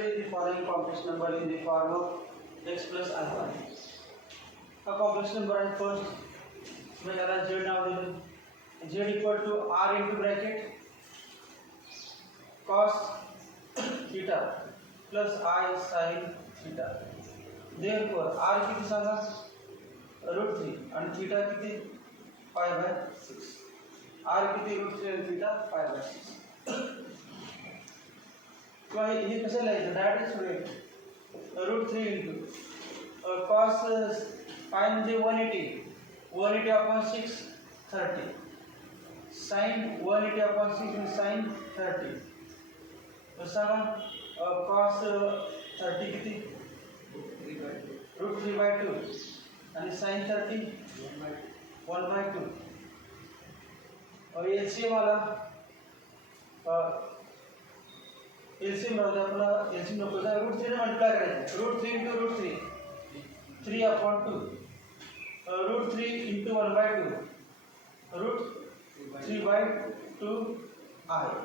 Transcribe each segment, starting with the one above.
express the following complex number in the form of x plus alpha. A complex number and first मैं ज़्यादा z नाव दे दूँ z equal to r into bracket cos theta plus I sin theta. Therefore r किती सांगा √3 आणि theta किती π/6. r किती √3 आणि theta π/6. किंवा हे कसं लिहायचं direct student √3 into cos pi म्हणजे 180 अपॉन 6 30 साइन 180 अपॉन 6 म्हणजे साइन 30 तर सांगा कॉस 30 किती √3/2 आणि साइन 30 1/2 और एलसीएम आला एलसीएम राहते आपला एलसीएम नको तर √3 ने मल्टिप्लाय करायचं √3 इंटू √3 3/2 √3 इंटू 1/2 √3/2 आहे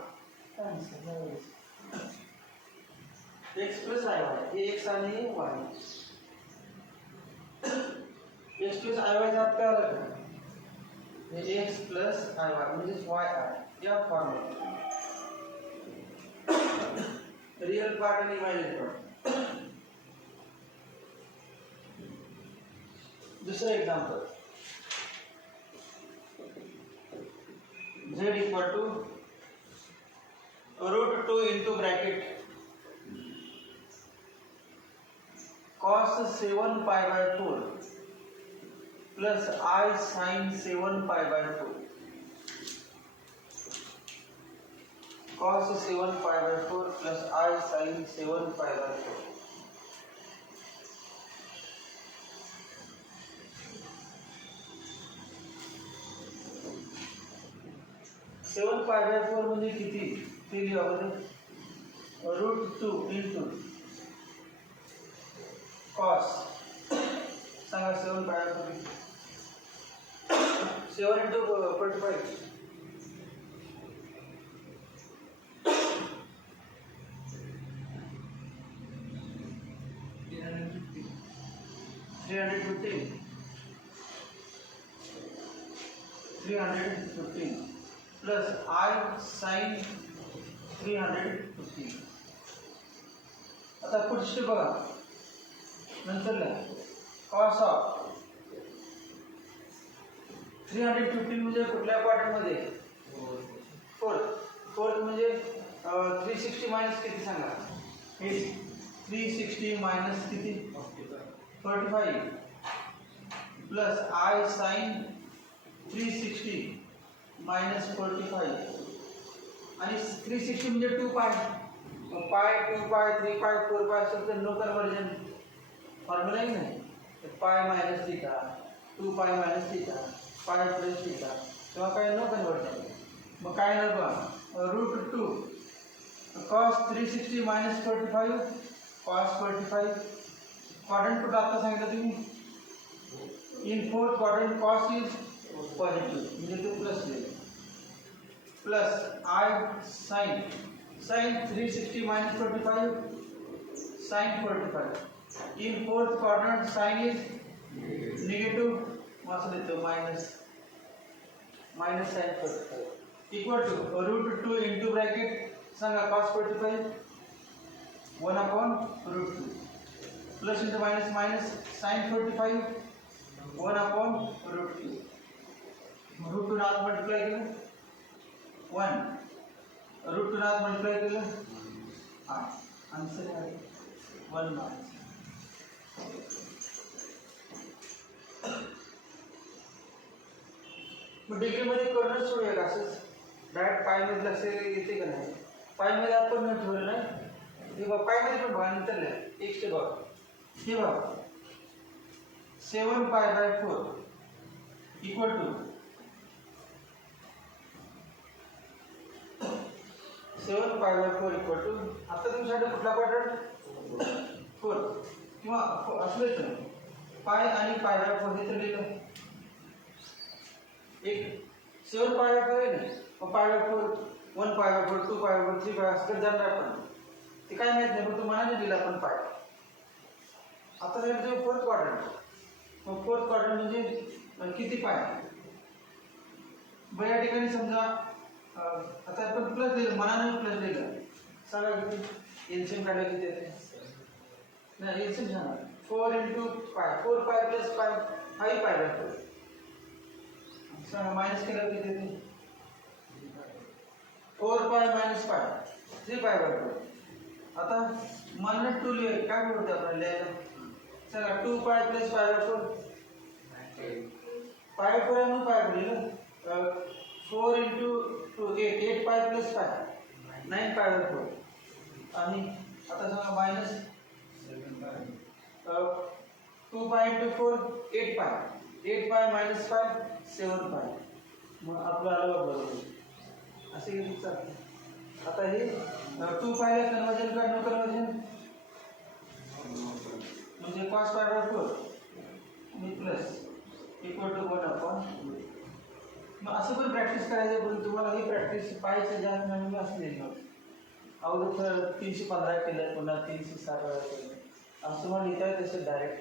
x प्लस आय वाय हे x आणि y x plus I Y चा काय आला हे x प्लस आय वाय म्हणजे y आहे या फॉर्मॅट रियल पार्ट आणि इमॅजिनरी पार्ट. दूसरा example z equal to √2 into bracket cos 7π/4 plus I sin 7π/4 cos 7π/4 plus I sin 7π/4. सेवन π/4 म्हणजे किती ते लिहा बरं √2 इंटू कॉस सांगा 7π/4 7 इंटू 45 315 प्लस I sin 315. आता पुढची स्टेप बघा नंतर कॉस ऑफ 315 म्हणजे कुठल्या क्वाड्रंटमध्ये फोर्थ म्हणजे 360 मायनस किती सांगा हे 360 मायनस किती 45 प्लस I sin 360 माइनस 45 आणि 360 म्हणजे 2 पाय 2 पाय 3 पाय 4 पाय असेल तर नो कन्वर्जन फॉर्म्युला आहे नाही pi minus theta 2 pi minus theta पाय प्लस थीटा तेव्हा काय नो कन्वर्जन मग काय ना बघा √2 cos 360 मायनस 45 cos 45 क्वाड्रंट कुठं आता सांगितलं तुम्ही in fourth quadrant cos is positive म्हणजे तो प्लस देईल plus I sin 360 minus 45 sin 45 in fourth quadrant sin is negative मास देतो minus sin 45 equal to √2 into bracket सांगा cos 45 1 upon √2 plus into minus sin 45 1 upon √2 √2 नात multiply केलं 1 √2 नात multiply केलं 8 answer आहे 1 मार्क्स. मग डिग्री मध्ये करूनच सोडूया का असंच डायरेक्ट पाय मध्ये लक्ष येते का नाही पाय मध्ये आपण न ठेवलं नाही हे बघ पाय मध्ये पण बघा नंतर लिहा एक स्टेप बघा हे बघा 7π/4 इक्वल टू 7π/4 इक्वल टू आता तुमच्याकडे कुठला क्वाड्रंट 4 किंवा असलेच नाही पाय आणि π/4 हे तर लिहिलं एक 7π/4 आहे ना मग π/4 1π/4 2π/4 3π असं जाणार आपण ते काय माहित नाही, फक्त मनाने दिला आपण पाय. आता जर तुम्ही फोर्थ क्वाड्रंट, मग फोर्थ क्वाड्रंट म्हणजे किती पाय. या ठिकाणी समजा आता आपण प्लस दिलं, मनाने प्लस दिलं, सांगा किती एलसीएम काढला किती येते. नाही एलसीएम सांगा. 4 इंटू पाय, 4 पाय प्लस पाय 5 पाय राहतो. सांगा मायनस केलं किती येते. 4 पाय मायनस पाय 3 पाय राहतो. आता मनाने 2 लिहाय काय करतो आपण लिहायला. चला 2 पाय प्लस पाय राहतो. पाय पर म्हणून पाय पडेल. 4 इंटू 2 8, 8 पाय प्लस पाय 9 पाय राहतो. आणि आता सांगा मायनस 2 पाय इंटू 4 8 पाय, 8 पाय मायनस पाय 7 पाय. मग आपलं आलं बरोबर असे किती चालते. आता हे 2 पायला कन्वर्जन का नो कन्वर्जन म्हणजे कॉस पाय राहतो आणि प्लस इक्वल टू 1 अपॉन. मग असं पण प्रॅक्टिस करायचं, पण तुम्हाला ही प्रॅक्टिस पाहायचं जास्त नवीन असलेली नव्हती. अगोदर 315 केलं, पुन्हा 360 वेळा केलं, असं तुम्हाला लिहिता येत असेल डायरेक्ट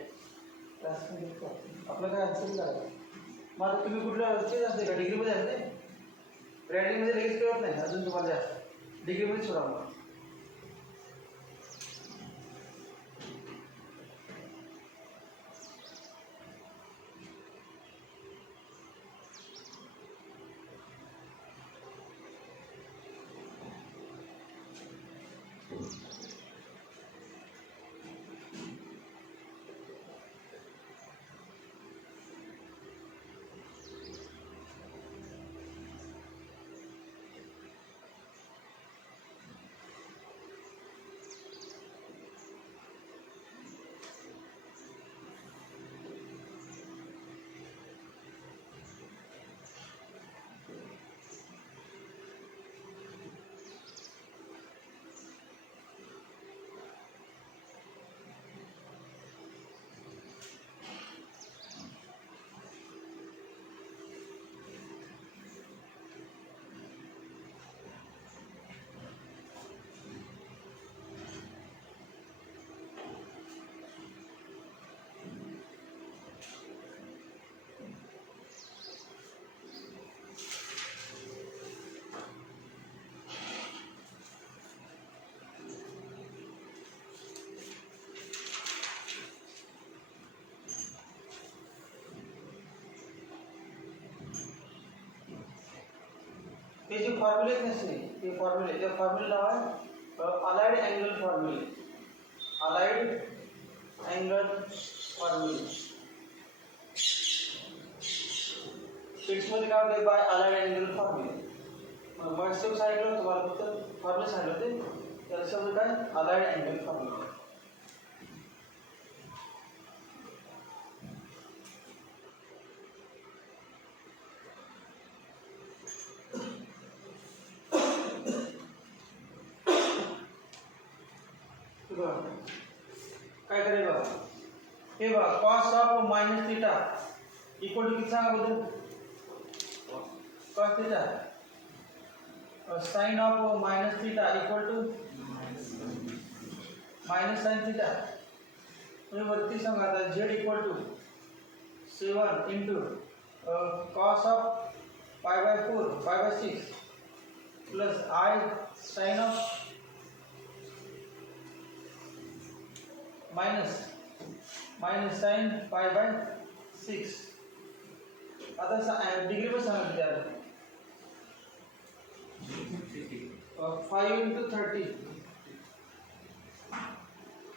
क्लासमध्ये. आपलं काय आन्सर करायचं. मग आता तुम्ही कुठलं तेच असते का डिग्रीमध्ये असते. रायटिंगमध्ये लगेच कळत नाही अजून तुम्हाला जास्त, डिग्रीमध्ये सोडा. मग हे जे फॉर्म्युले नसते ते फॉर्म्युले, त्या फॉर्म्युले नाव आहे अलाइड अँगल फॉर्म्युले. अलाइड अँगल फॉर्म्युले शीट्समध्ये काय होते बाय अलाइड अँगल फॉर्म्युले. मग शब्द सांगितलं तुम्हाला, फक्त फॉर्म्युले सांगितलं ते, त्याला शब्द काय अलाइड अँगल फॉर्म्युले. काय करेल बघा, हे बघा cos of minus theta equal to किती सांगा बद्दल. Cos theta sine of minus theta equal to minus sine theta. म्हणजे वरती सांगा आता z equal to 7 into cos of pi by 4 pi by 6 plus i sine of minus sine pi by 6. आता degree पण सांगितली त्याला 5 इंटू 30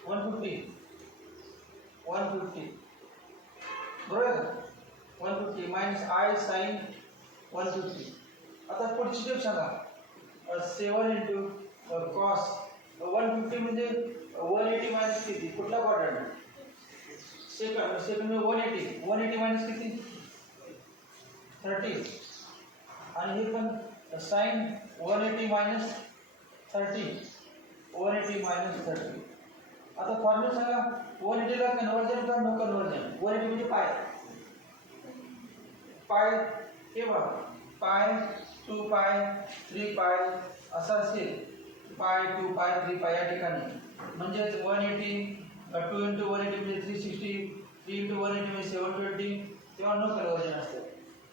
150 बरोबर. 150 minus I sign 150. आता पुढची स्टेप सांगा 7 इंटू कॉस 150 म्हणजे 180 मायनस किती, कुठला क्वाड्रंट. सेकंड म्हणजे 180 मायनस किती 30. आणि हे पण साइन 180 मायनस 30 आता फॉर्म्युला सांगा 180 ला कन्वर्जन का नो कन्वर्जन. 180 म्हणजे पाय हे बघा पाय 2 पाय 3 पाय असं असेल पाय 2 पाय 3 पाय या ठिकाणी म्हणजेच 180 2 इंटू 180 म्हणजे 360 3 इंटू 180 म्हणजे 720 तेव्हा नो कन्वर्जन असतं.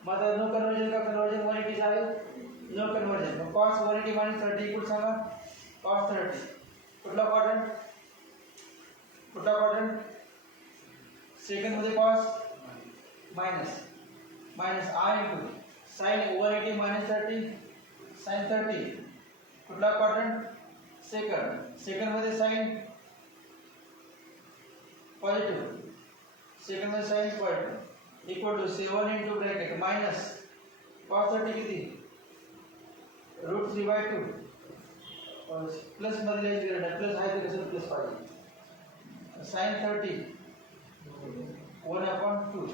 मग आता नो कन्वर्जन का कन्वर्जन 180 आहे नो कन्वर्जन. मग cos 180 minus 30 इक्वल सांगा cos 30. कुठला क्वाड्रंट सेकंड मध्ये cos minus i into sin 180 minus 30 sin 30. कुठला क्वाड्रंट सेकंड मध्ये sin पॉझिटिव्ह सेकंड मध्ये sin पॉझिटिव्ह इक्वल टू 7 इंटू ब्रॅकेट मायनस cos 30 किती √3/2 प्लस मध्ये लिहायची गरज नाही प्लस आहे तर कसं प्लस पाहिजे sin 30 1/2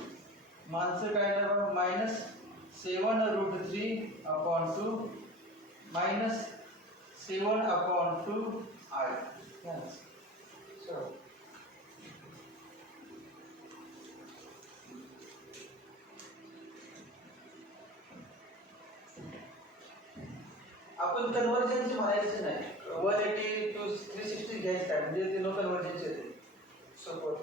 माणसं काय करणार minus 7√3/2 minus 7/2 I. Yes. So आपण कन्वर्जनचे म्हणायचे नाही 180 to 360 घ्यायचं आहे म्हणजे ते नो कन्वर्जनचे येते सोपं.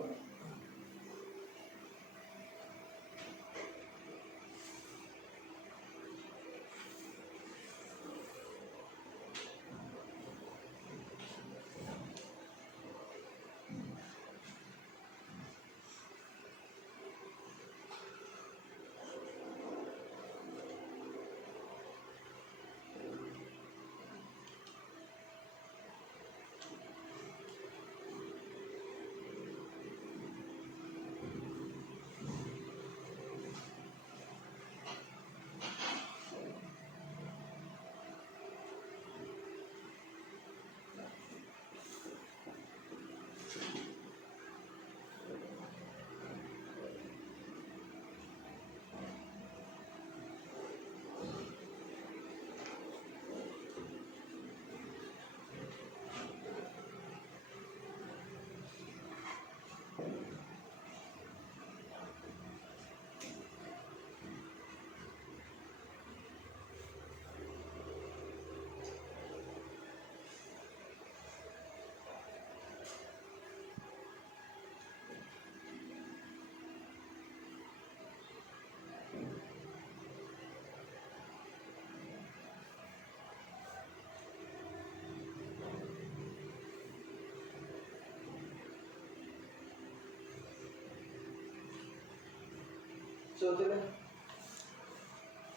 चौथे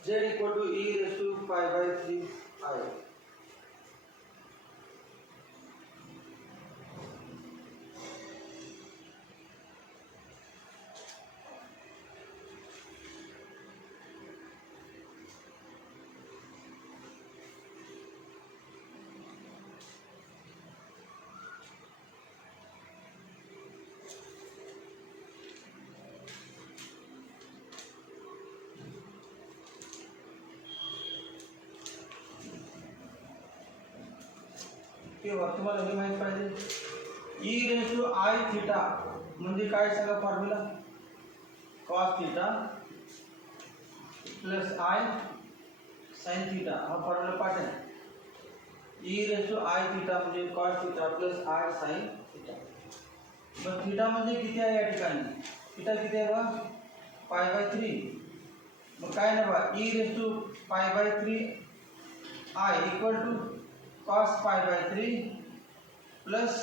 z equal to e raised to pi by 3 I. किंवा तुम्हाला हे माहित पाहिजे e raise to I theta म्हणजे काय सांगा formula cos theta plus I sin theta हा फॉर्म्युला पाठ आहे. e raise to I theta म्हणजे cos theta plus I sin theta. मग थीटा म्हणजे किती आहे या ठिकाणी थीटा किती आहे बघा π/3. मग काय ना बघा e raise to π/3 I equal to cos π/3 plus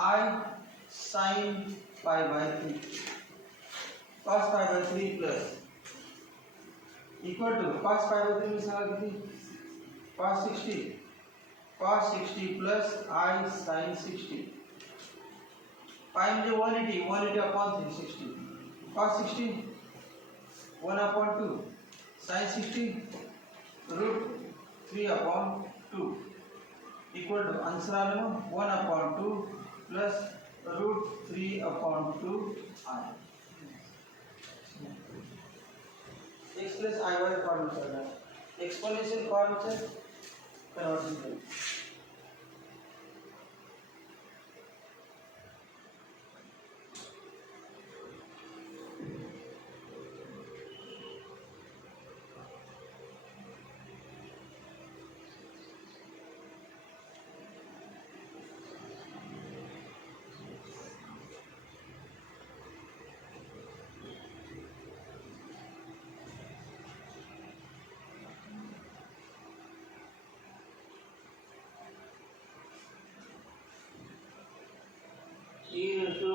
I sin π/3 cos π/3 plus equal to cos π/3 में सांगा किती cos 60 plus I sin 60 पाई म्हणजे 180 upon 360 cos 60 1/2 sin 60 √3/2 equal to answer आलं 1/2 plus √3/2 I. x plus I y form करना exponential form से conversion करें.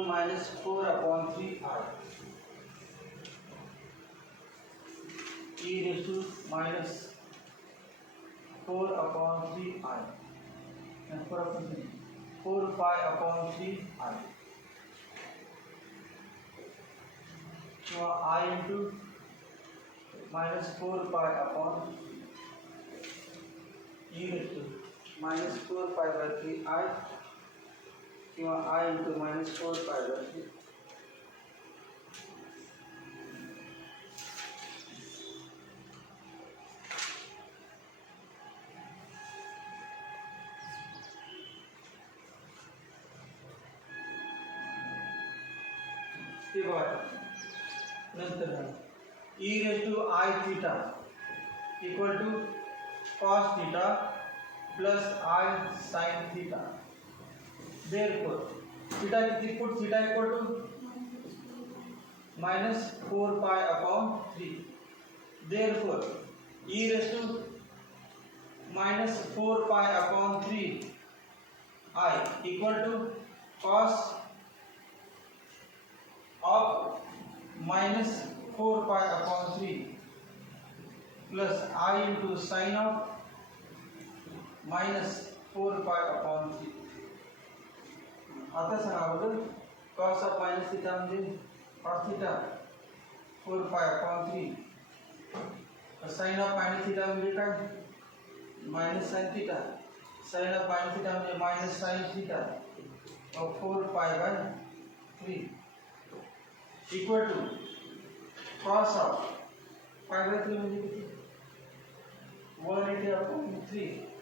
minus 4 upon 3 I e raised to minus 4 upon 3 I and 4 upon 3 4 pi upon 3 I so I into minus 4 pi upon e raised to minus 4 pi by 3 I किंवा I into minus 4 pi by 3 के बाद नंतर e raised to I theta equal to cos theta plus I sin theta. Therefore, theta put theta equal to minus 4 pi upon 3. Therefore, e raised to minus 4 pi upon 3 I equal to cos of minus 4 pi upon 3 plus I into sin of minus 4 pi upon 3. आता सांगा बघ cos of minus theta म्हणजे cos theta 4 pi upon 3 sin of minus theta म्हणजे काय minus sin theta sin of minus theta म्हणजे minus sin theta of 4 pi by 3 equal to cos of pi by 3 म्हणजे किती 180 upon 3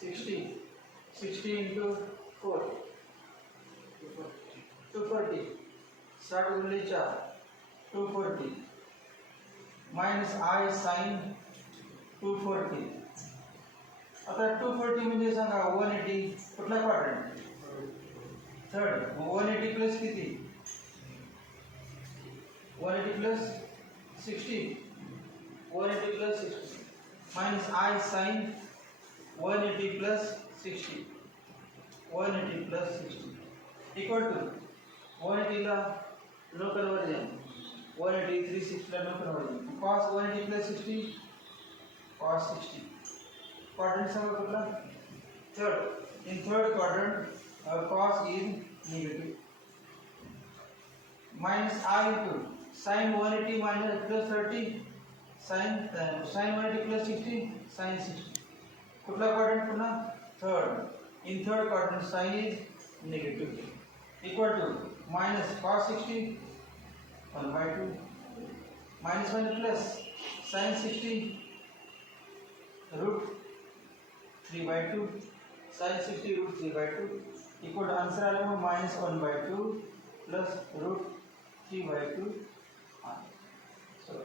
60 into 4 240 60 गुणिले 4 240 minus I sin 240 आता 240 म्हणजे सांगा 180 कुठला क्वाड्रंट थर्ड 180 प्लस किती 180 plus 60 180 plus 60 minus I sin 180 plus 60 180 plus 60 equal to 180 ला नो कन्वर्जन 180 360 ला no conversion cos 180 plus 60 cos 60 quadrant सांगा कुठला third in third quadrant cos is negative minus I into sin 180 minus plus 30 sin 180 plus 60 sin 60 कुठला quadrant पुन्हा third in third quadrant sin is negative equal to minus cos 60 1 by 2 minus 1 plus sin 60 root 3 by 2 sin 60 root 3 by 2 equal to answer आ रहा है minus 1 by 2 plus root 3 by 2 so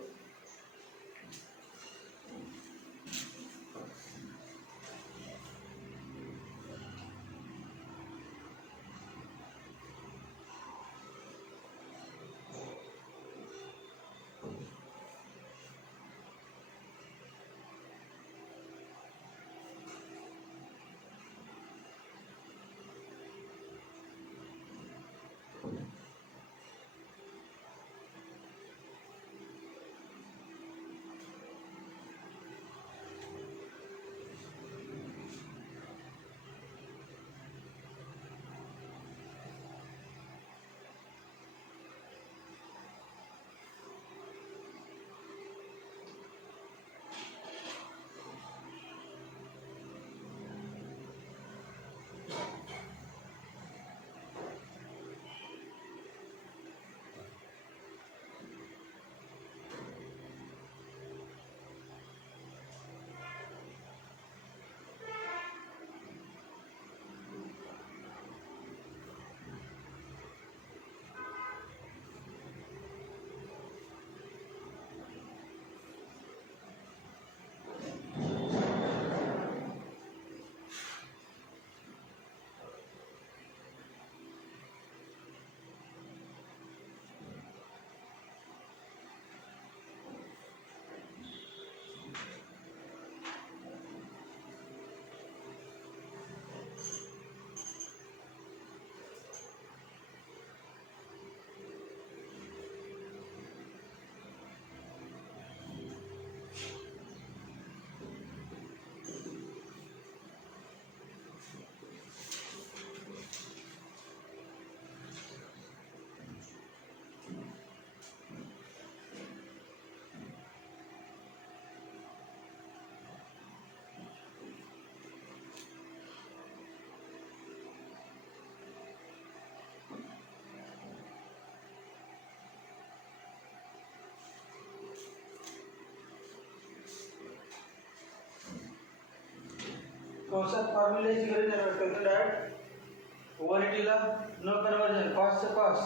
कौशात फॉर्म्युल्याची गरज नाही करतो direct 180 ला न conversion कॉसचं cos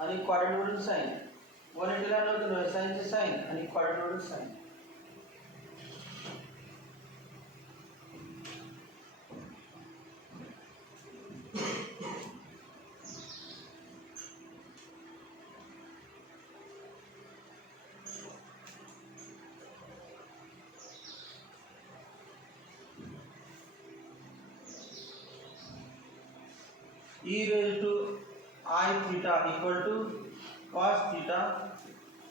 आणि क्वाड्रंटवरून sign 180 ला न कन्वर्जन साइनचे साइन आणि क्वाड्रंटवरून sign e raised to I theta equal to cos theta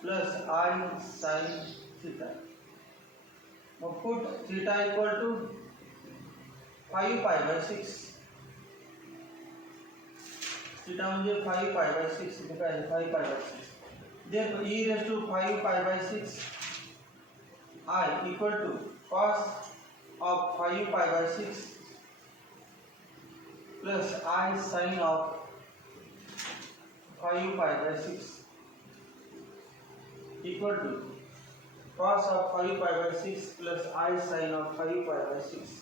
plus I sin theta. Now put theta equal to 5 pi by 6. Theta म्हणजे 5 pi by 6 इथे काय 5 pi by 6. Then e raised to 5 pi by 6 I equal to cos of 5 pi by 6 plus I sin of 5 pi by 6 equal to cos of 5 pi by 6 plus I sin of 5 pi by 6.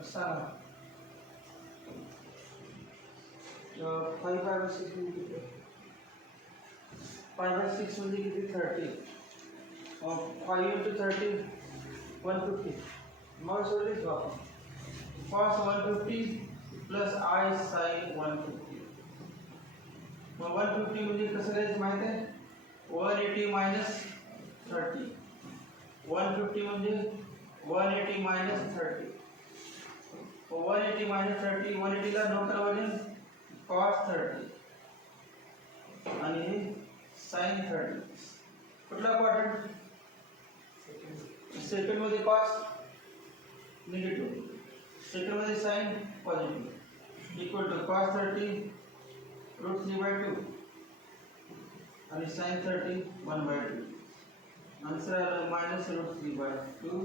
ऐसा 5 pi by 6 म्हणजे किती 5 by 6 म्हणजे किती 30 और 5 into 30 150 मग सोडलीच आपण cos 150 plus I sin 150 मग 150 म्हणजे कसं करायचं माहिती आहे 180 minus 30 150 म्हणजे 180 minus 30 180 minus 30 180 ला no कन्वर्जन cos 30 आणि sin 30 कुठला क्वाड्रंट सेकंड मध्ये cos निगेटिव्ह सेकंड मध्ये sine positive equal to cos 30 root 3 by 2 आणि sin 30 1 by 2 आंसर आला minus root 3 by 2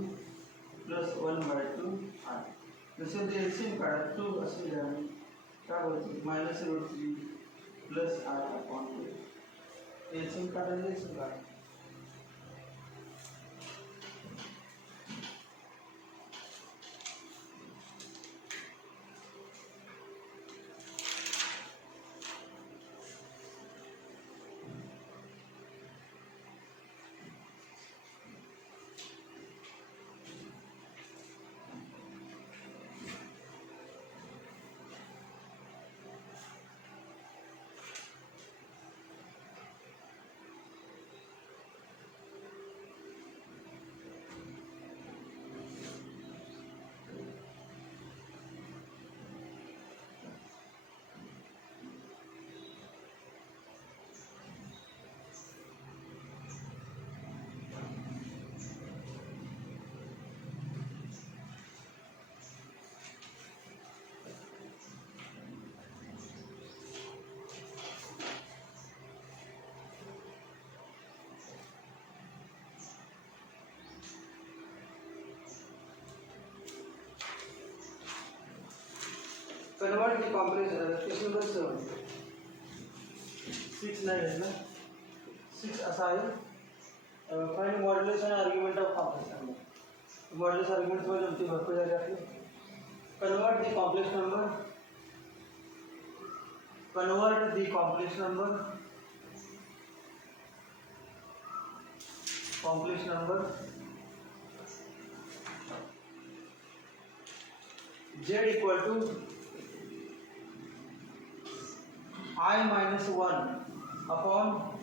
plus 1 by 2 आहे जसे ते एलसीएम काढा 2 असेल आणि काय होईल minus root 3 plus r upon 2 LCM काढायला एलसीएम काढा Convert the compression. Question number 7. 6 9 है ना 6 असा आहे फाइंड मॉड्युलस आणि argument of complex number modulus arguments मध्ये आमची भरपूर झाली आपली convert the complex number z equal to I minus 1 upon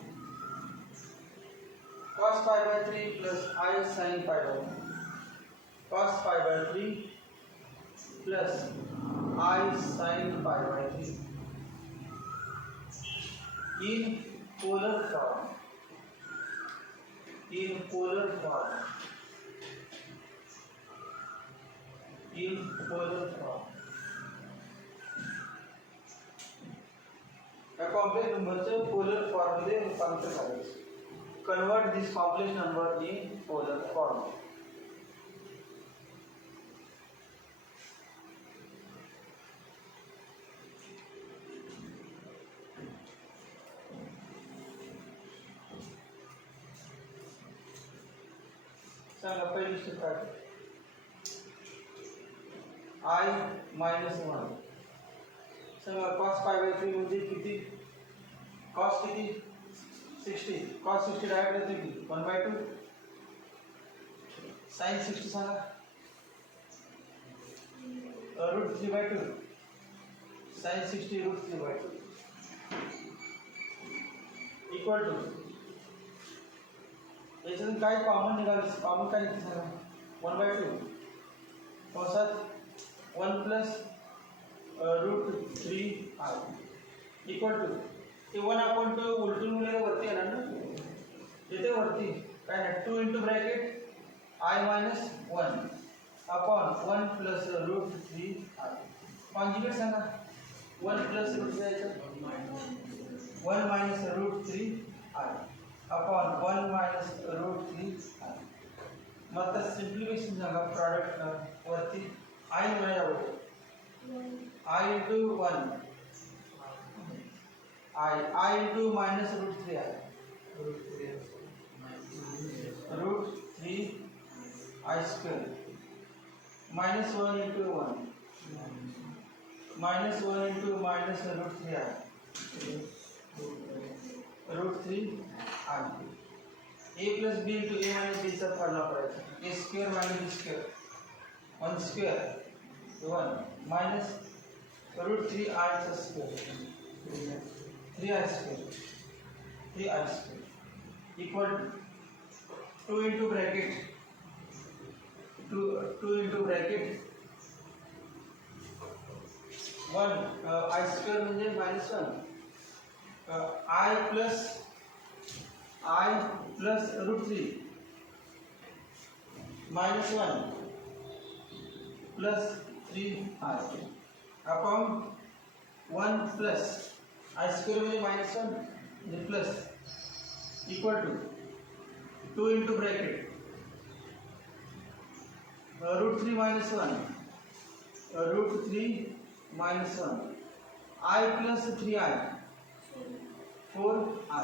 cos pi by 3 plus I sin pi by 3 cos pi by 3 plus I sin pi by 3 in polar form या complex नंबरचं polar form मध्ये रूपांतर करायचं convert this complex number in polar form सांगा पहिली step काय I minus 1 सांगा cos pi by 3 म्हणजे किती cos किती 60 cos 60 डायरेक्ट येते की 1/2 sin 60 सांगा root 3/2 sin 60 root 3/2 equal to याच्यातून काय कॉमन निघालं कॉमन काय निघते सांगा 1/2 कंसात 1 प्लस रूट 3 इक्वल टू ते 1/2 उलटून मुलीला वरती येणार ना येते वरती काय नाही 2 into bracket I minus 1 upon 1 plus root 3 conjugate सांगा 1 plus root 3 1 minus root 3 upon 1 minus root 3 मग आता सिम्प्लिफिकेशन सांगा प्रॉडक्ट वरती I मध्ये जाऊ I into 1 I into minus root 3 root 3 I square minus 1 into 1 minus 1 into minus root 3 root 3 I a plus b into a minus b चा formula करायचा a square minus b square 1 square 1 minus root 3 I square 3I square equal to 2 into bracket 2 into bracket 1 I square म्हणजे minus 1 I plus root 3 minus 1 plus 3I upon 1 plus I square में minus 1 plus equal to 2 into bracket root 3 minus 1 root 3 minus 1 I plus 3I 4I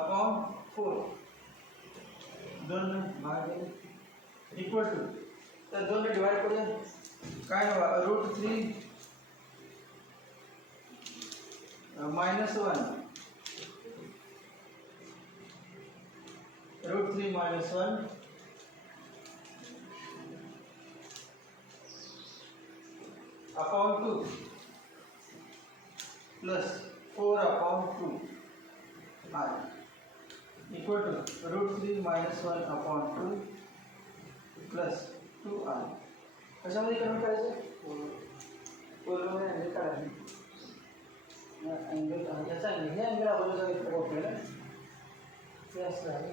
upon 4 दोनों भाग equal to तर दोनों divide करूया काय route 3 minus 1 root 3 minus 1 upon 2 plus 4 upon 2 I equal to root 3 minus 1 upon 2 plus 2I कशामध्ये कमी करायचं पोलमध्ये angle काढायचं अँगल याचा अँगल हे अँगल आपण सांगितलं आपल्याला ते असं आहे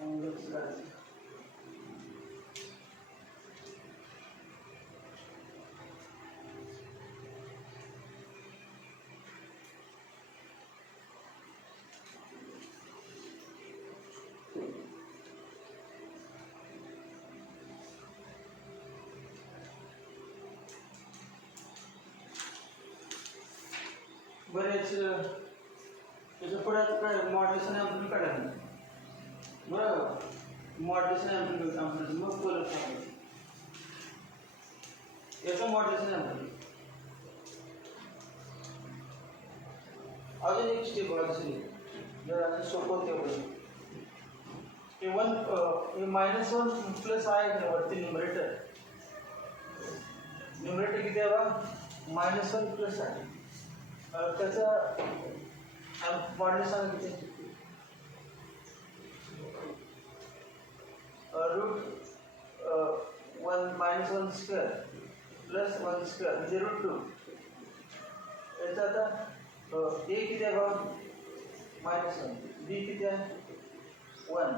अँगल काढायचं बरेच त्याच्या पुढे काय मॉड्युलेशन ॲम्प्लिट्यूड काढायचं बरं मॉड्युलेशन ॲम्प्लिट्यूड मग बोलत सांगायचं याचं मॉड्युलेशन ॲम्प्लिट्यूड अजून एक स्टेप बघा दुसरी जर अजून सोपं तेवढं हे 1 हे -1 प्लस आहे वरती न्यूमरेटर किती आहे बा -1 प्लस आहे त्याचा मॉड्युलस सांगा किती रूट 1 -1 स्क्वेअर प्लस 1 स्क्वेअर म्हणजे रूट 2 याचा आता a किती आहे बघा -1 b किती आहे 1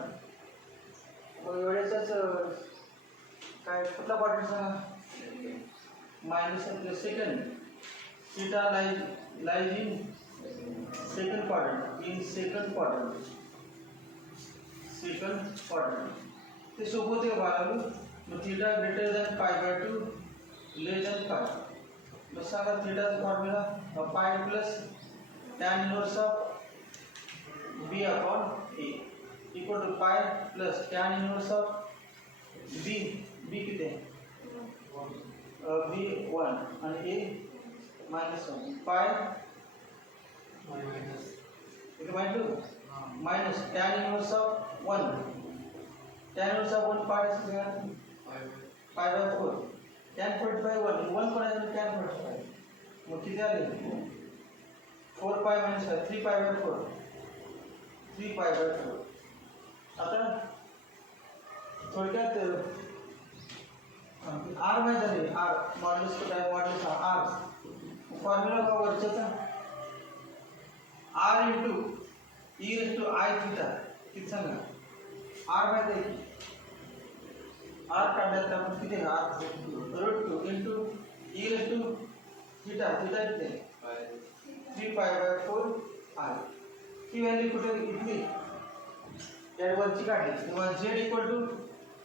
मग एवढ्याचाच काय कुठला क्वाड्रंट सांगा -1 plus second theta lies in second quadrant ते सोबत आहे बाळालू मग theta greater than pi by 2 less than pi. मग सांगा थीटाचा formula pi plus tan inverse of B upon A equal to pi plus tan inverse of B. B किती आहे B 1 आणि ए -1 पाय इथे minus tan inverse of 1 tan inverse of 1 pi असं पाय by 4 tan 45 1 पण आहे tan 45 मग किती आले 4 pi minus 3 pi by 4 3 pi by 4. आता थोडक्यात आर माहिती झाले आर मॉड्युलस काय मॉड्युलस आर फॉर्म्युला का वरच्याचा R into e raise to i theta किती सांगा आर माहिती आहे की आर काढण्यात आपण किती R √2 into e raise to theta theta किती आहे 3 pi by 4 R. He value कुठे इथली या वरची काढली किंवा झेड इक्वल टू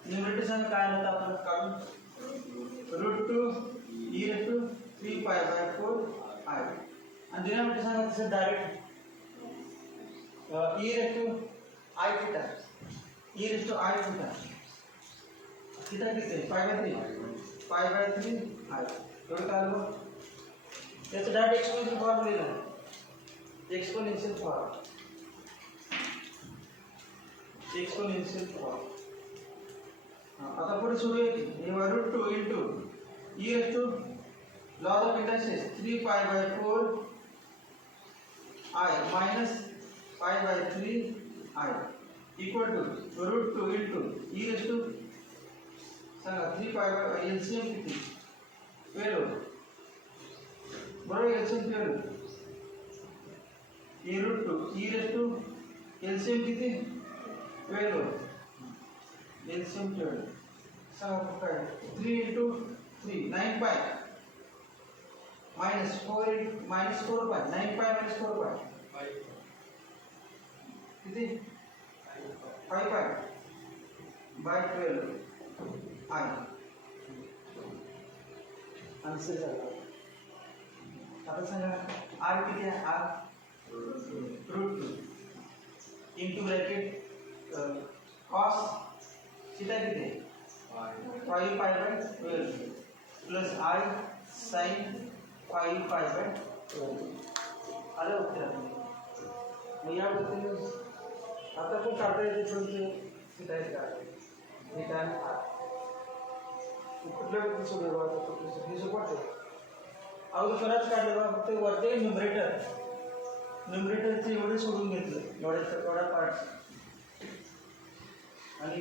न्यूमरेटर सांगा काय आलं आपण काढून √2 e raise to 3 pi by 4 I आणि डिनॉमिनेटर सांगा तसं direct e raise to i theta e raise to i theta theta किती आहे पाय बाय 3 आय एवढं काय आलं त्याचं डायरेक्ट एक्सपोनेन्शियल फॉर्म लिहिलं एक्सपोनेन्शियल फॉर्म. आता पुढे सोडूया की √2 into e raise to log of inductions 3 pi by 4 i minus pi by 3 i equal to √2 into e raise to सांगा 3 पाय बाय एलसीएम किती 12 बरोबर LCM 12 √2 e raise to LCM किती 12 LCM 12 सांगा काय 3 इंटू 3 9 पाय मायनस 4 पाय 9 pi minus 4 पाय किती 5 pi by 12 I answer झाला. आता सांगा आर किती आहे R √2 into bracket cos theta किती आहे 5 pi by 12 plus i sign 5 pi by 12 आलं उत्तर. मग या पद्धतीने आता पण काढता येते थोडंसं थीटा आणि आर कुठल्या व्यक्ती सोडलं हे सोपट आहे अगोदर खरंच काढलं बा फक्त वरते न्युमरेटरचे एवढे सोडून घेतलं एवढ्या पार्ट आणि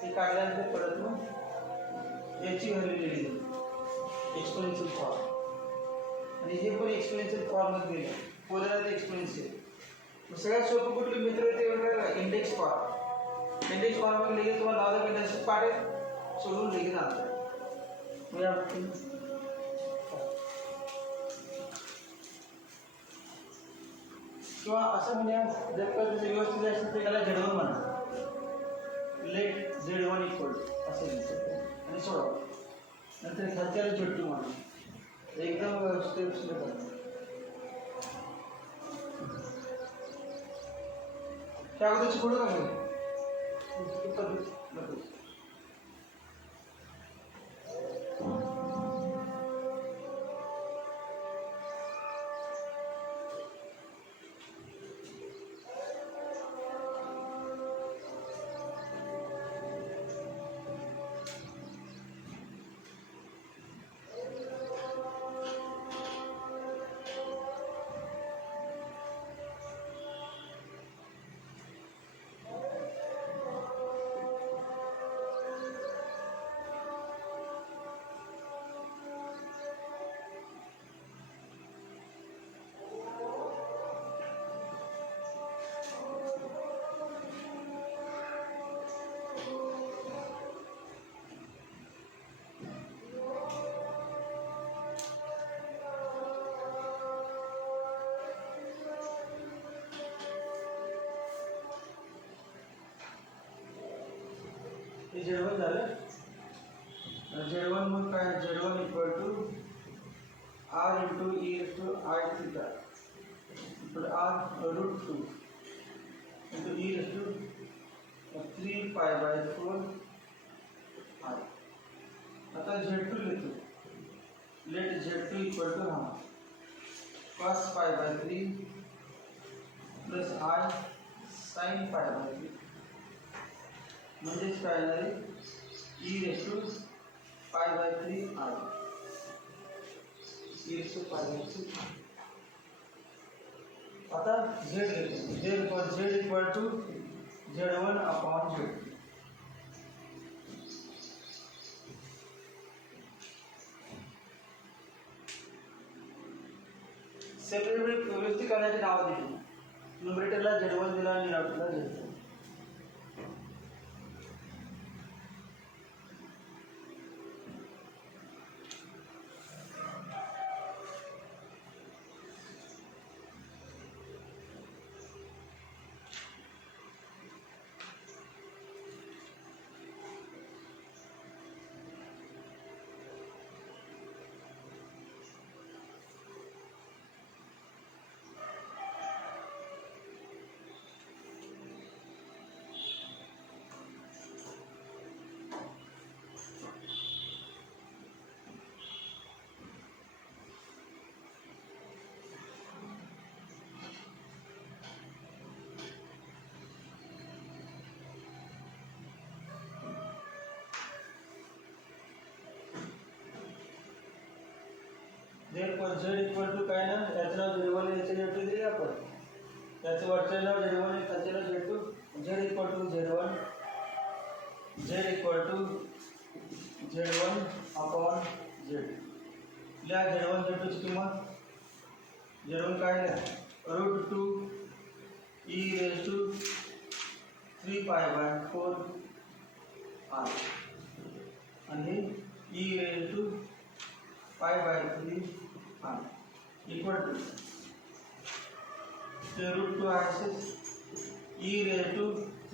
ते काढल्यानंतर परत मग याची व्हॅल्यू लिहिली एक्सपोनेन्शियल फॉर्म आणि हे पण एक्सपोनेन्शियल फॉर्ममध्ये दिलं पोलर एक्सपोनेन्शियल. सगळ्यात सोपं कुठलं मित्र ते इंडेक्स फॉर्म लिहिले तुम्हाला लावलं इंडेक्स पाडे सोडून लिहिले जाणार किंवा असं म्हणजे जर का तुझं व्यवस्थित असेल तर त्याला Z1 म्हणा लेट Z1 इक्वल असं लिहायचं आणि सोडवा नंतर खात्याला Z2 म्हणा एकदम स्टेप सुरू करतो. त्या अगोदरची पुढं का पद्धत हे Z1 झालं Z1 मग काय Z1 equal to R into e to I theta equal R root 2 into e to 3 pi by 4 I. आता Z2 लेतो, लेट Z2 इक्वल टू हा cos pi by 3 plus I sin pi by 3 म्हणजेच काय आहे e raise to pi by 3 I e raise to pi by 3. आता Z लेतो, Z equal to Z1 upon Z2. Separate व्यवस्थित करण्याची नावं दिली. न्यूमरेटरला Z1 दिला आणि डिनॉमिनेटरला Z2. Therefore Z equal to काय ना, याचं नाव Z1 याचे Z2 दिले आपण, याचं वरचं नाव Z1 आहे, त्याचे नाव Z2. Z equal to Z1 upon Z. लिहा Z1 Z2 ची किंमत. Z1 काय लिहा route 2 E raise to 3 pi by 4 I आणि e raise to pi by 3 I equal to root 2 आहे e raise to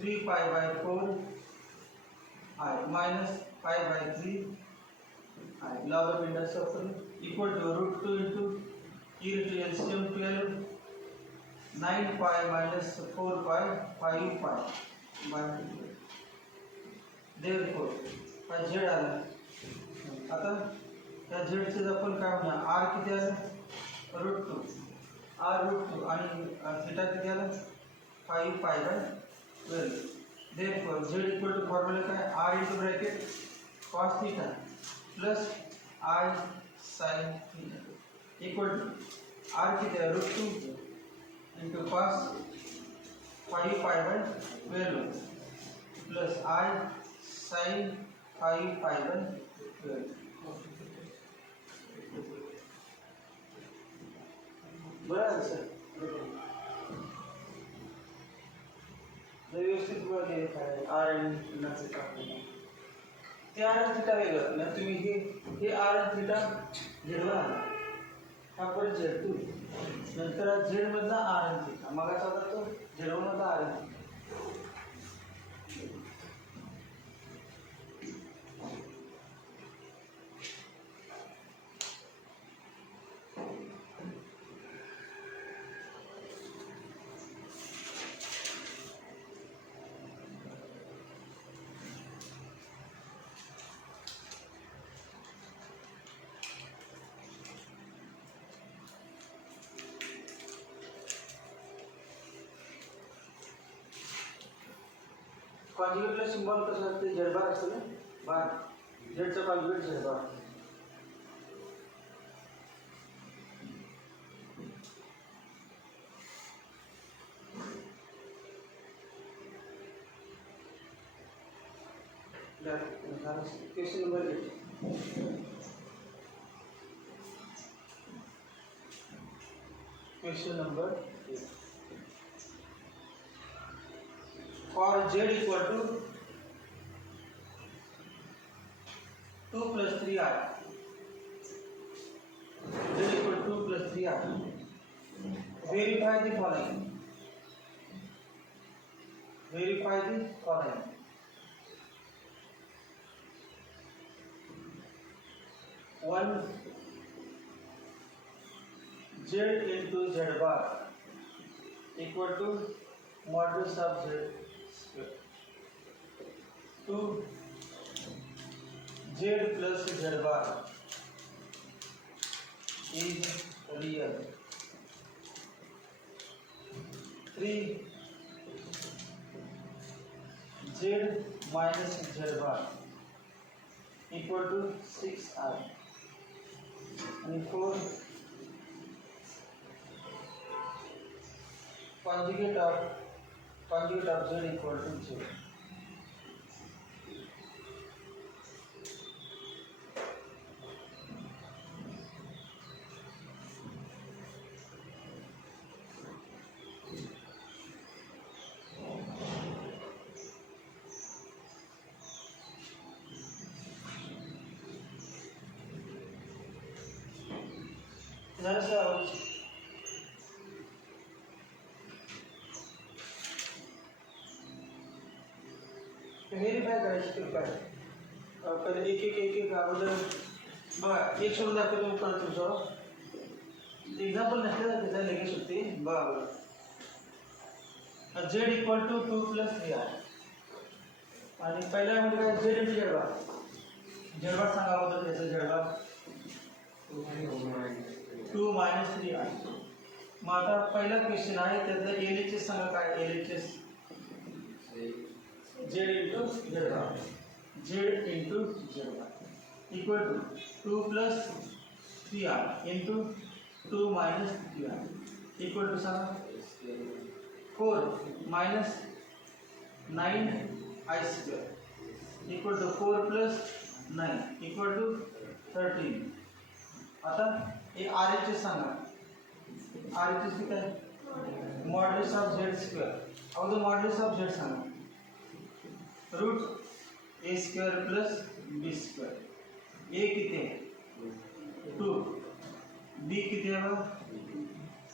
3 pi by 4 I minus pi by 3 I log of index of equal to root 2 into e raise to LCM 12 9 पाय minus 4 पाय 5 pi bye 2. Therefore हा Z आला. आता या झेडचे आपण काय म्हणा आर किती आलं रूट 2 आर रूट 2 आणि थीटा किती आलं 5 pi by 12. Therefore Z equal to formula काय R into bracket cos theta plus I sine theta equal to R किती आहे route 2 into cos 5 pi by 12 plus I sign 5 pi by 12. बराबर sir व्यवस्थित बघा काय R N नंतर टाकून ते आर एन थीटा वेगळं ना तुम्ही हे आर एन थीटा Z1 आला हा परत Z2 नंतर Z मधला आर एन थीटा मगाचा होता तो Z1 मधला आर एन थीटा. कॉन्जुगेटला सिम्बॉल कसं असते Z बार असतो ना बार Zचा conjugate Z bar. Question number 8 question number 8 for Z equal to 2 plus 3i. Z equal to 2 plus 3i. Verify the following. Verify the following. 1 z into z bar equal to modulus of z square. 2 z plus z bar is real. 3 z minus z bar equal to 6i and 4 conjugate of z equal to 0. Verify करायची काय पहिले एक अगोदर बघा एक सोडून दाखवतो परत तुमचं एक्झाम्पल नसलं तर त्याचा लगेच होते बघा बघा z equal to 2 plus 3i आणि पहिल्या म्हणजे काय z इंटू z बार सांगा अगोदर त्याचं z बार 2 मायनस 3i. मग आता पहिला क्वेश्चन आहे त्याचं LHS सांगा काय LHS z into z bar equal to 2 plus 3i into 2 minus 3i equal to सांगा 4 minus 9i square equal to 4 plus 9 equal to 13. आता हे RHS सांगा RHS किती आहे मॉड्युलस ऑफ z स्क्वेअर अगोदर मॉड्युलस ऑफ z सांगा root a square plus b square a किती आहे 2 b किती आहे बघा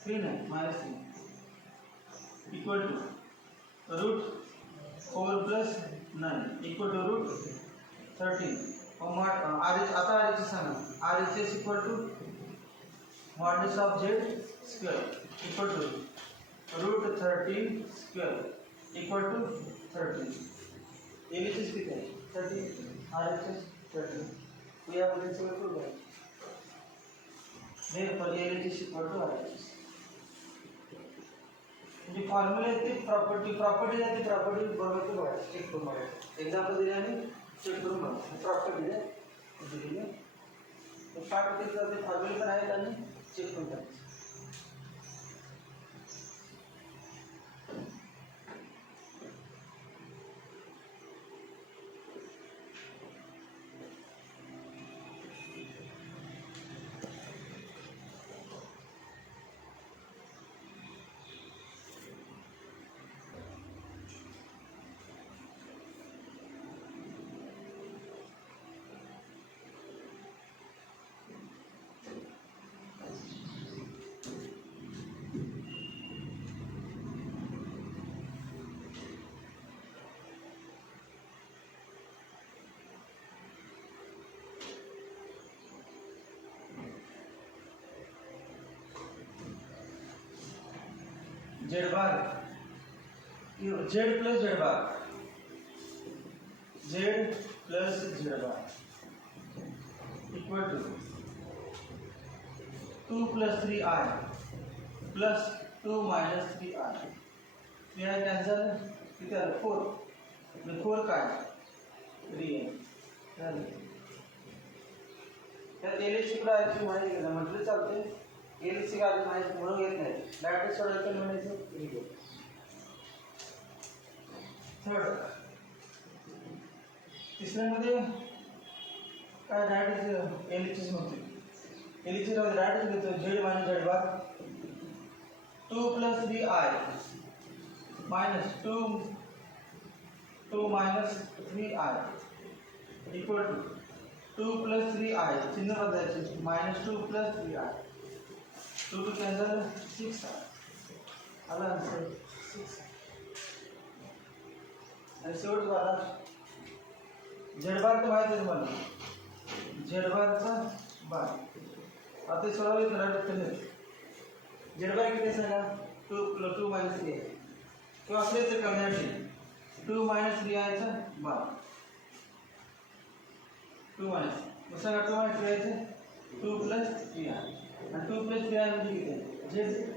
3 नाही minus 3 equal to root 4 plus 9 equal to root 13. आता RHS सांगा RHS equal to modulus of z square equal to root 13 square equal to 13. LHS किती आहे 13 RHS 13 यामध्ये सगळं करू आहे therefore LHS equal to RHS. म्हणजे फॉर्म्युला ती प्रॉपर्टी आहे ती प्रॉपर्टी बरोबर ते बघा चेक करून बघा एक्झाम्पल दिले आणि चेक करून बघा प्रॉपर्टी दिले पार्ट ते फॉर्म्युले पण आहेत आणि चेक करून टाकायचं. z bar z plus z bar equal to 2 plus 3i plus 2 minus 3i. 3i cancel किती आलं 4 म्हणजे 4 काय 3i झालं. तर LHS कडे आधी माहिती घेतलं म्हटलं चालते LHS आधी माहिती म्हणून घेत नाही डायरेक्ट सोडायचं म्हणायचं थर्ड तिसऱ्यामध्ये काय डायरेक्ट LHS होते LHS डायरेक्ट घेतो z minus z bar 2 plus 3i minus 2 minus 3i equal to 2 plus 3i चिन्ह बदलायचे minus 2 plus 3i 2 to cancel 6i आला आन्सर 6 आणि शेवट झाला z बार तर माहिती आहे तुम्हाला z बारचा बार आता सोडावे करा जेड बाय किती सांगा 2 मायनस 3 किंवा असले तर करण्यासाठी 2 मायनस 3 यायचं बार 2 मायनस मग सांगा 2 मायनस 3 यायचं 2 प्लस 3 आणि 2 प्लस 3 म्हणजे किती जेड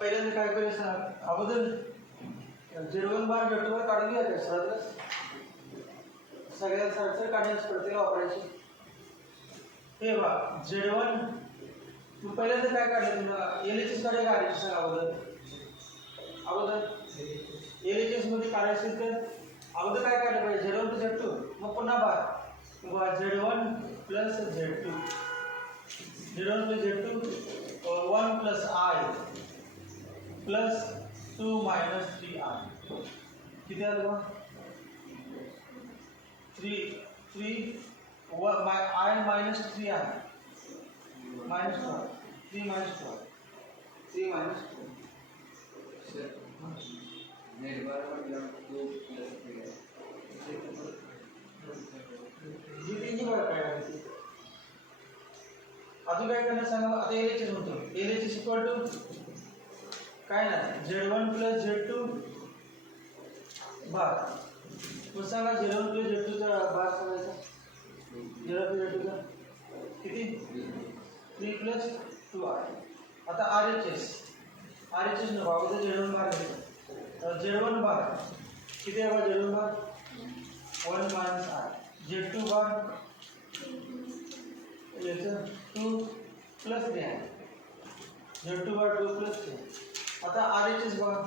पहिल्यांदा काय करायचं अगोदर Z1 बार Z2 बार काढून घ्या सरळ सगळ्या सरळ काढण्याची प्रक्रिया वापरायची हे बा Z1 तू पहिल्यांदा काय काढलं तुला LHS कडे काढायची सांग अगोदर LHS मध्ये काढायचं तर अगोदर काय काढलं पाहिजे Z1 to Z2 मग पुन्हा बार Z1 plus Z2 Z1 plus Z2 1 plus I plus 2 minus 3I किती आलं मग 3 I minus 3I minus 2 3 minus 2 3 minus 2 net बरोबर 2 plus 3 जी बरं काय आहे अजून काय करणार सांगा आता LHS होतो LHS इक्वल टू काय नाही Z1 plus Z2 बार मग सांगा Z1 plus Z2 चा बार सांगायचा Z1 plus Z2 चा किती 3 plus 2I आता RHS नको अगोदर Z1 बार घ्यायचा Z1 बार किती आहे Z1 bar 1 minus I Z2 बार याचं 2 plus 3I Z2 bar 2 plus 3 आता RHS बघा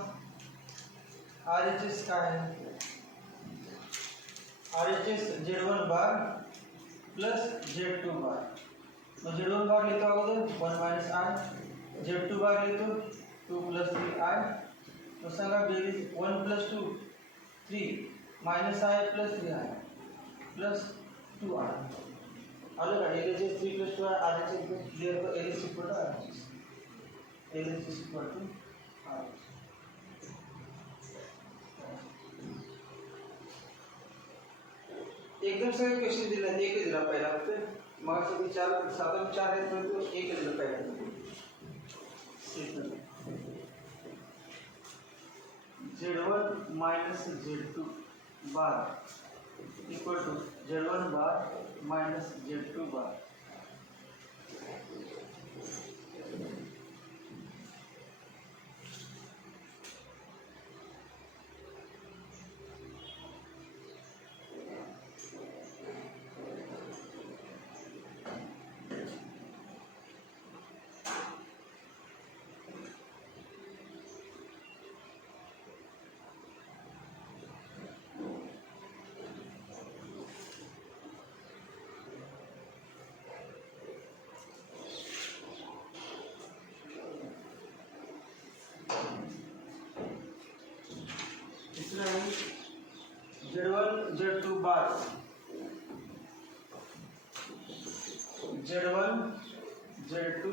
RHS काय आहे RHS Z1 बार प्लस Z2 बार मग Z1 बार लिहितो अगोदर 1 minus I Z2 बार लिहितो 2 plus 3I मग सांगा बेरीज 1 plus 2 3 minus I plus 3I plus 2I आलं का LHS 3 plus 2I RHS clear कर LHS equal to RHS LHS equal to एकदम सगळे क्वेश्चन दिले एक दिला पहिला फक्त मग सगळे 4 आहेत तो एक दिला पहिला Z1 minus Z2 bar equal to Z1 bar minus Z2 bar Z1 Z2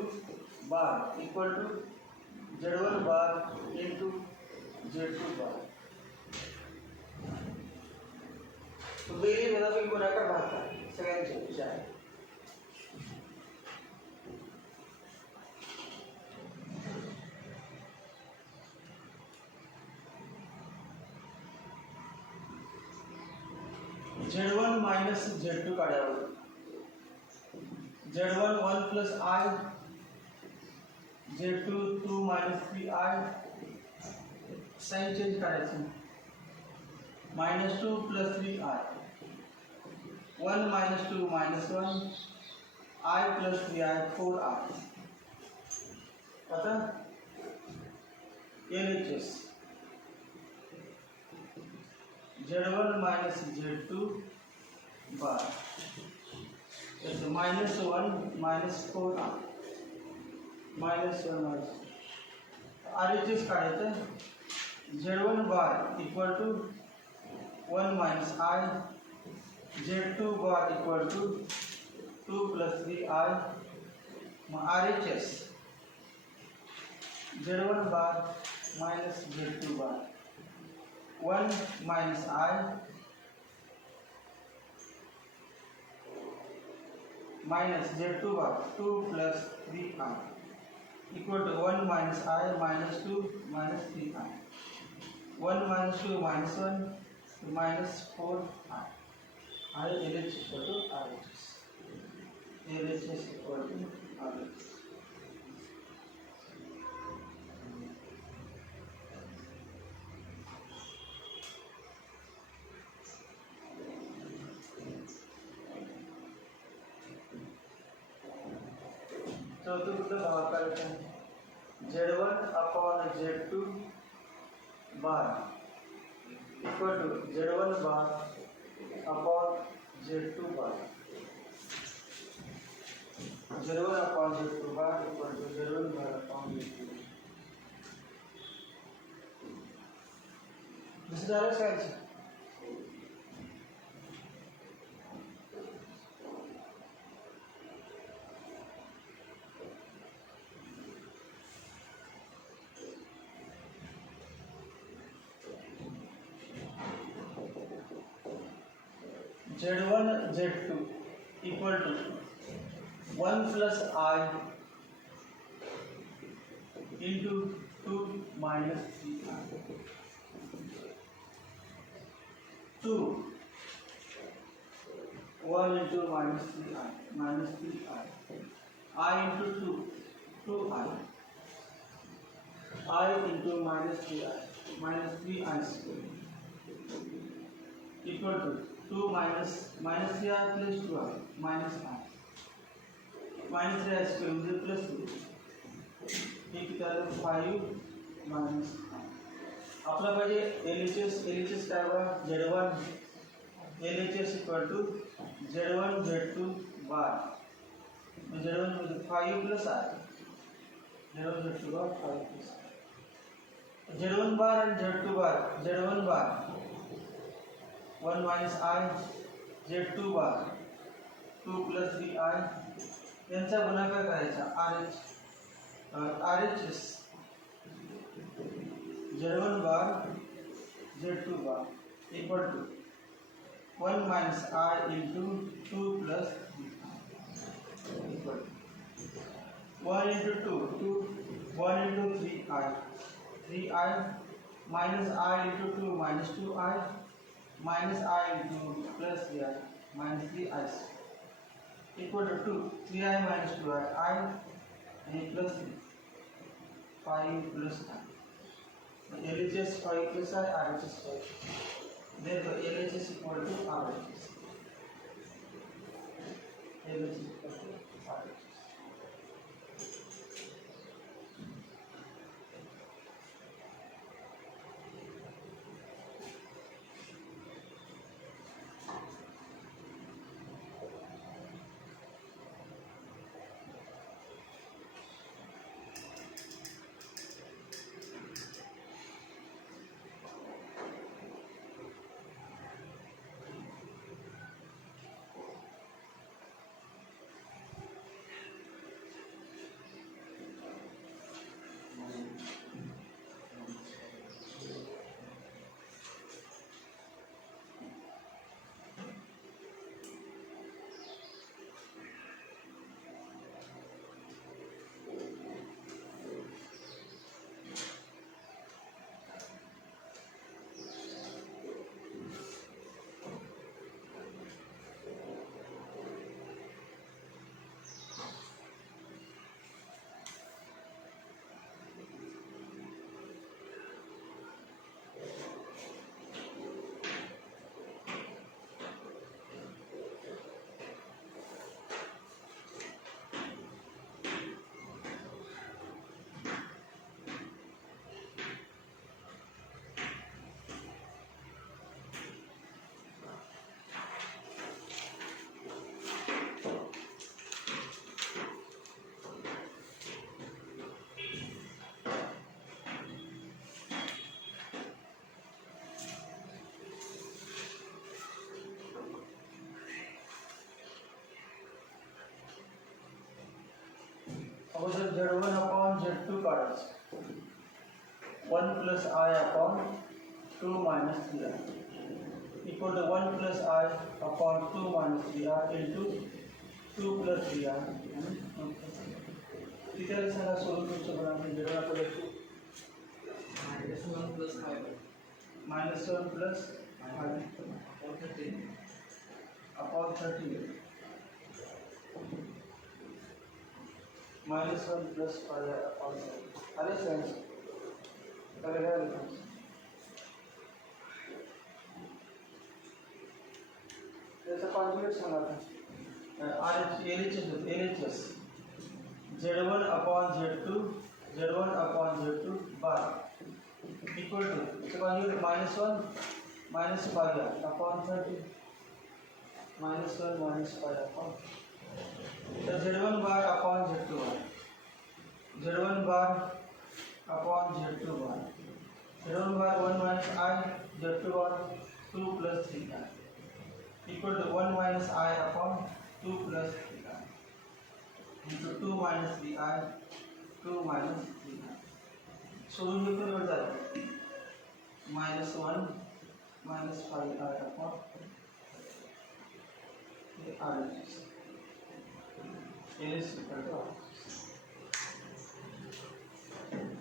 bar equal to Z1 bar into Z2 bar. तो बेरीज भागाकार गुणाकार भागाकार सगळ्यांचे विचार आहे। Z1 माइनस Z2 काढावं। Z1 1 plus I, Z2 2 minus 3I, sign change करायचं। -2 plus 3I, 1 minus 2 minus 1, I plus 3I 4I। आता LHS Z1 minus Z2 bar -1 minus 4I -1 minus RHS काढायचं। Z1 bar equal to 1 minus I, Z2 bar equal to 2 plus 3I, RHS Z1 bar minus Z2 bar 1 minus I minus Z2 bar 2 plus 3I equal to 1 minus I minus 2 minus 3I, 1 minus 2 minus 1 minus 4I, LHS equal to RHS, LHS equal to RHS। चतुर्थ भागाकार Z1 upon Z2 bar equal to Z1 bar upon Z2 bar, Z1 upon Z2 bar equal to Z1 bar upon Z2। दुसरं झालं काय? Z1 Z2 equal to 1 plus I into 2 minus 3I, 2 1 into minus 3I, I into 2 2I, I into minus 3I square equal to 2 minus 3I plus 2I minus I minus 3I square म्हणजे plus 2 एक त्याला 5 minus I। आपला पाहिजे LHS काय बघा Z1 LHS equal to Z1 Z2 bar Z1 म्हणजे 5 plus I, Z1 Z2 bar 5 plus I, Z1 bar आणि Z2 bar, Z1 bar 1 minus I, Z2 bar 2 plus 3I यांचा गुणाकार करायचा RHS Z1 bar Z2 bar equal to 1 minus I into 2 plus 3I equal 1 into 2 1 into 3I minus I into 2 minus 2I minus I into plus 3I minus 3I equal to 3I minus 2I I आणि plus 5 plus I, LHS 5 plus I, RHS 5, therefore LHS equal to RHS, LHS equal to RHS। जब Z1 upon Z2 काढायचं 1 plus I upon 2 minus 3I equal to 1 plus I upon 2 minus 3I into 2 plus 3I किती आलं सांगा सोडून तुमचं बघा Z1 आपल्याला -1 plus 5 -1 plus I upon 30 -1 plus 5 upon 30 अरे फ्रेंड्स अरे यार त्याचा कॉन्जुगेट सांगा आता LHS Z1 upon Z2 bar equal to इसका कॉन्जुगेट -1 -5 अपॉन 30 -1 अपॉन तो Z1 bar upon Z2 bar Z1 bar upon Z2 bar Z1 bar 1 minus I Z2 bar 2 plus 3I equal to 1 minus I upon 2 plus 3I into 2 minus 3I 2 minus 3I सोडून घेतो वर जातो -1 -5I upon RHS L is equal to R.